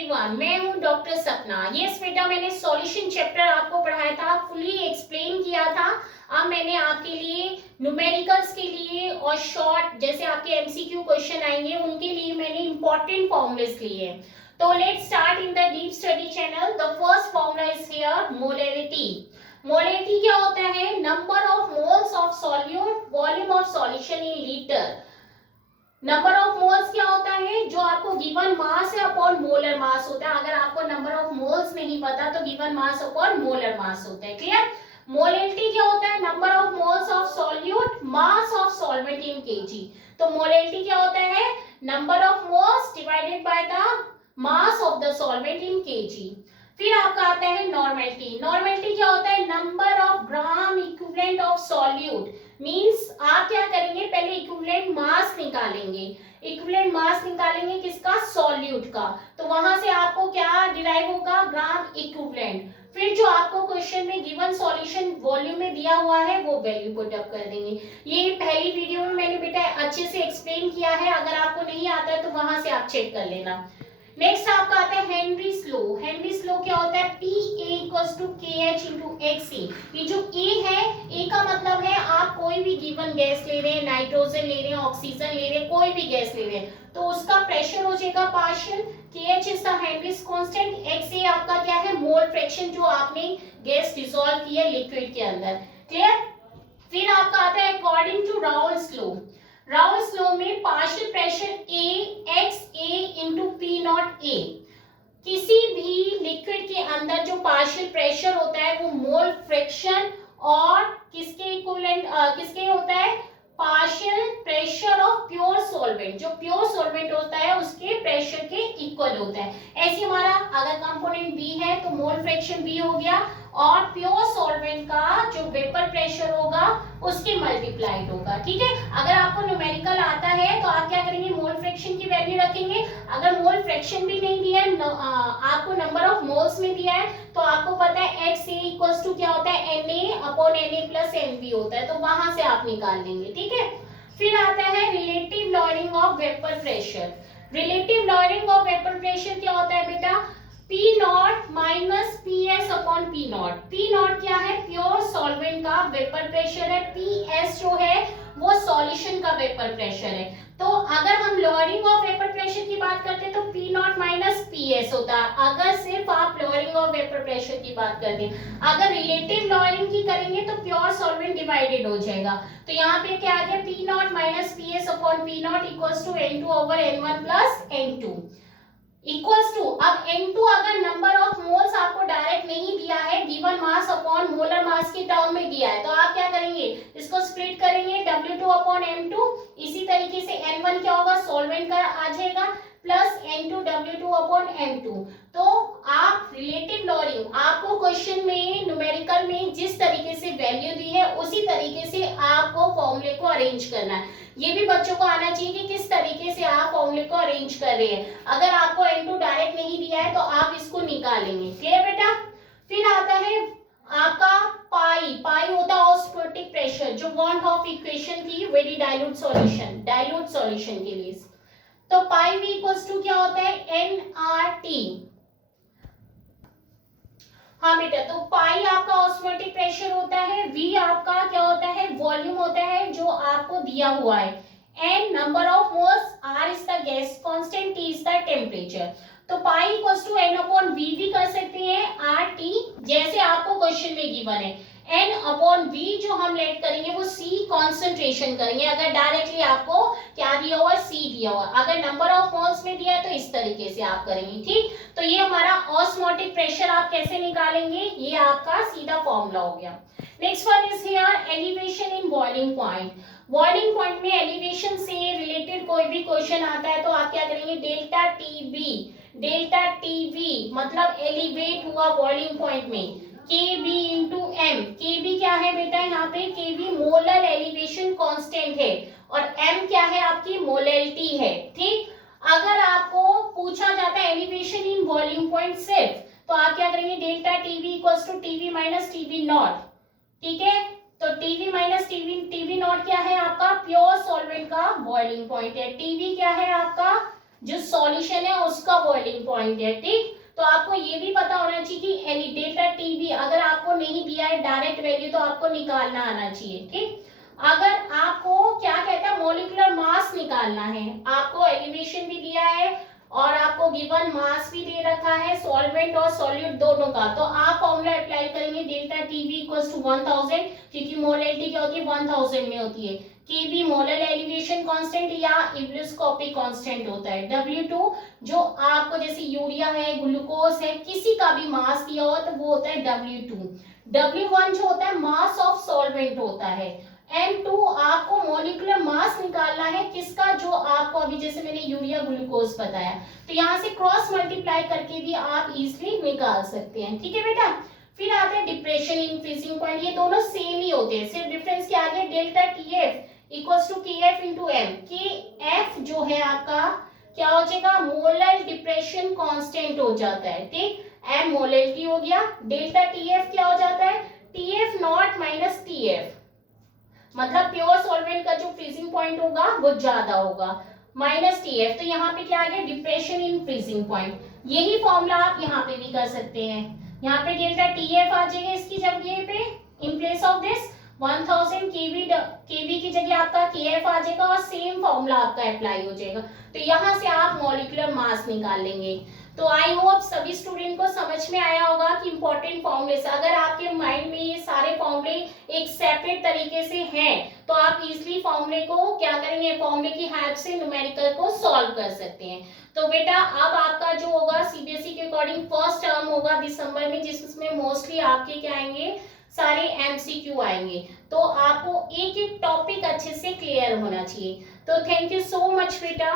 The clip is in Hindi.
एवरीवन, मैं हूं डॉक्टर सपना। यस बेटा, मैंने सॉल्यूशन चैप्टर आपको पढ़ाया था, फुली एक्सप्लेन किया था। अब मैंने आपके लिए न्यूमेरिकल्स के लिए और शॉर्ट जैसे आपके एमसीक्यू क्वेश्चन आएंगे उनके लिए मैंने इंपॉर्टेंट फॉर्मूलेस लिए हैं। तो let's start in the deep study channel. The first formula is here molarity. Molarity क्या होता है? Number of moles of solute, volume of solution in litre. Number of moles क्या होता है? जो आपको गिवन मास है अपॉन मोलर मास होता है। अगर आपको नंबर ऑफ मोल्स नहीं पता तो given mass upon molar mass होता है। क्लियर? मोलैरिटी क्या होता है? Number of moles of solute, mass of solvent in KG. तो मोलैरिटी क्या होता है? Number of moles divided by the mass of the solvent in KG. फिर आपका आता है नॉर्मेलिटी। नॉर्मेलिटी क्या होता है? Number of gram equivalent of solute. Means आप क्या करेंगे, पहले इक्विवेलेंट मास निकालेंगे। इक्विवेलेंट मास निकालेंगे किसका? सॉल्यूट का। तो वहां से आपको क्या डिराइव होगा? Gram equivalent. फिर जो आपको क्वेश्चन में गिवन सॉल्यूशन वॉल्यूम में दिया हुआ है वो वैल्यू पुट अप कर देंगे। ये पहली वीडियो में मैंने बेटा अच्छे से एक्सप्लेन किया है, अगर आपको नहीं आता है तो वहां से आप चेक कर लेना। नेक्स्ट आपका आता है हेनरीज लॉ। हेनरीज लॉ क्या होता है? PA = KH × XA। ये जो A है, A का मतलब है आप कोई भी गिवन गैस ले रहे हैं, नाइट्रोजन ले रहे हैं, ऑक्सीजन ले रहे हैं, कोई भी गैस ले रहे हैं, तो उसका प्रेशर हो जाएगा partial. KH is the Henrys constant. XA आपका क्या है? मोल फ्रैक्शन, जो आपने गैस डिसॉल्व की है लिक्विड के अंदर। क्लियर? फिर आपका आता है according to Raoult's law. Raoult's law में partial pressure A XA × P0A। किसी भी लिक्विड के अंदर जो पार्शियल प्रेशर होता है वो मोल फ्रैक्शन और किसके इक्विवेलेंट किसके होता है? Partial pressure of pure solvent. जो प्योर सॉल्वेंट होता है उसके प्रेशर के इक्वल होता है। ऐसे हमारा अगर कंपोनेंट B है तो मोल फ्रैक्शन B हो गया और प्योर सॉल्वेंट का जो वेपर प्रेशर होगा उसके मल्टीप्लाइड होगा। ठीक है? अगर आपको न्यूमेरिकल आता है तो आप क्या करेंगे? मोल फ्रैक्शन की वैल्यू रखेंगे। अगर मोल फ्रैक्शन भी नहीं दिया है, आपको नंबर ऑफ मोल्स में दिया है, तो आपको पता है XA = क्या होता है? Na/Na+NB होता है, तो वहां से आप निकाल लेंगे। ठीक है? फिर आता है relative lawyering of vapour pressure. Relative lawyering of vapour pressure क्या होता है बेटा? P0 - PS/P0। P0 क्या है? प्योर सॉल्वेंट का वेपर प्रेशर है। PS जो है वो सॉल्यूशन का वेपर प्रेशर है। तो अगर हम लॉयरिंग ऑफ वेपर प्रेशर की बात करते हैं तो P0 - PS होता है, अगर सिर्फ आप लॉयरिंग ऑफ वेपर प्रेशर की बात करते हैं। अगर रिलेटिव लॉयरिंग की करेंगे तो प्योर सॉल्वेंट डिवाइडेड हो जाएगा। तो यहाँ पे क्या आ गया? P0 - PS/P0 = N2/N1 + N2 equals to. अब N2 अगर नंबर ऑफ मोल्स आपको डायरेक्ट नहीं दिया है, given mass upon molar mass के टर्म में दिया है, तो आप क्या करेंगे? इसको स्प्लिट करेंगे W2/M2। इसी तरीके से N1 क्या होगा? सॉल्वेंट का आ जाएगा प्लस N2 W2/M2। तो आप रिलेटिव लॉयरिंग, आपको क्वेश्चन में न्यूमेरिकल में जिस तरीके से वैल्यू दी है उसी तरीके से आपको फॉर्मूले को अरेंज करना है। ये भी बच्चों को आना चाहिए कि किस तरीके से आप फॉर्मूले को अरेंज कर रहे हैं। अगर आपको N2 डायरेक्ट नहीं दिया है तो आप इसको निकालेंगे। क्लियर बेटा? फिर आता है आपका पाई। पाई होता है ऑस्मोटिक प्रेशर, जो वन ऑफ इक्वेशन थी very dilute solution, dilute solution के लिए। तो पाई V = क्या होता है? nRT। हाँ बेटा, तो पाई आपका ऑस्मोटिक प्रेशर होता है, V आपका क्या होता है? वॉल्यूम होता है जो आपको दिया हुआ है, N number of moles, R is the gas constant, T is the temperature. तो पाई = N/V भी कर सकते हैं, RT जैसे आपको क्वेश्चन में गिवन है। N/V जो हम लेट करेंगे वो C कॉन्सेंट्रेशन करेंगे। अगर डायरेक्टली आपको क्या दिया हुआ? C दिया हुआ। अगर नंबर ऑफ मोल्स में दिया है तो इस तरीके से आप करेंगे। ठीक? तो ये हमारा ऑस्मोटिक प्रेशर आप कैसे निकालेंगे? ये आपका सीधा फॉर्मूला हो गया। Next one is here elevation in boiling point. Boiling point में एलिवेशन से रिलेटेड कोई भी क्वेश्चन आता है तो आप क्या करेंगे? डेल्टा टीवी मतलब एलिवेट हुआ बॉइलिंग पॉइंट में, Kb × M। Kb क्या है बेटा? यहाँ पे Kb मोलर एलिवेशन कांस्टेंट है और M क्या है? आपकी मोलैरिटी है। ठीक? अगर आपको पूछा जाता है एलिवेशन इन वॉल्यूम पॉइंट सिर्फ, तो आप क्या करेंगे? Delta TV = TV - टीवी0। ठीक है? तो टीवी - टीवी0 क्या है? आपका प्योर सॉल्वेंट का बॉइलिंग पॉइंट है। टीवी क्या है? आपका जो सॉल्यूशन है उसका बॉइलिंग पॉइंट है, ठीक। तो आपको ये भी पता होना चाहिए कि एनी डेल्टा टी भी अगर आपको नहीं दिया है डायरेक्ट वैल्यू तो आपको निकालना आना चाहिए, ठीक। अगर आपको क्या कहता है मॉलिक्यूलर मास निकालना है, आपको एलिवेशन भी दिया है और आपको गिवन मास भी दे रखा है सॉल्वेंट और सॉल्यूट दोनों का, तो आप फॉर्मूला अप्लाई करेंगे डेल्टा टीवी इक्वल्स टू 1000, क्योंकि मोलैलिटी क्या होती है 1000 में होती है। केबी मोलर एलिवेशन कांस्टेंट या इब्लियोस्कोपिक कांस्टेंट होता है। W2 जो आपको जैसे यूरिया है, ग्लूकोज है, किसी का भी मास दिया हो तो वो होता है W2। W1 जो होता है मास ऑफ सॉल्वेंट होता है। M2 आपको मॉलिक्यूलर मास निकालना है किसका, जो आपको अभी जैसे मैंने यूरिया ग्लूकोज बताया, तो यहाँ से क्रॉस मल्टीप्लाई करके भी आप इजिली निकाल सकते हैं, ठीक है बेटा। फिर आते हैं डिप्रेशन इन फ्रीजिंग पॉइंट, ये दोनों सेम ही होते हैं, सिर्फ डिफरेंस क्या आ गया, delta TF equals to KF into M। KF जो है आपका क्या हो जाएगा, मोलर डिप्रेशन कांस्टेंट हो जाता है, ठीक। M मोलैलिटी हो गया, डेल्टा TF क्या हो जाता है, TF नॉट माइनस TF, मतलब प्योर सॉल्वेंट का जो फ्रीजिंग पॉइंट होगा वो ज्यादा होगा, माइनस TF। तो यहाँ पे क्या आ गया, डिप्रेशन इन फ्रीजिंग पॉइंट। यही फॉर्मूला आप यहाँ पे भी कर सकते हैं, यहाँ पे डेल्टा TF आ जाएगा इसकी जगह पे, इन प्लेस ऑफ दिस 1000 केवी की जगह आपका KF आ जाएगा और सेम फॉर्मूला आपका अप्लाई हो जाएगा। तो यहाँ से आप मॉलिक्यूलर मास निकाल लेंगे। तो आई होप सभी स्टूडेंट को समझ में आया होगा कि इंपॉर्टेंट फॉर्मूले, अगर आपके माइंड में ये सारे फॉर्मूले एक सेपरेट तरीके से हैं तो आप इजिली फॉर्मूले को क्या करेंगे, फॉर्मूले की हेल्प से न्यूमेरिकल को सॉल्व कर सकते हैं। तो बेटा अब आपका जो होगा CBSE के अकॉर्डिंग फर्स्ट टर्म होगा दिसंबर में, जिसमें मोस्टली आपके क्या आएंगे, सारे MCQ आएंगे। तो आपको एक एक टॉपिक अच्छे से क्लियर होना चाहिए। तो थैंक यू सो मच बेटा।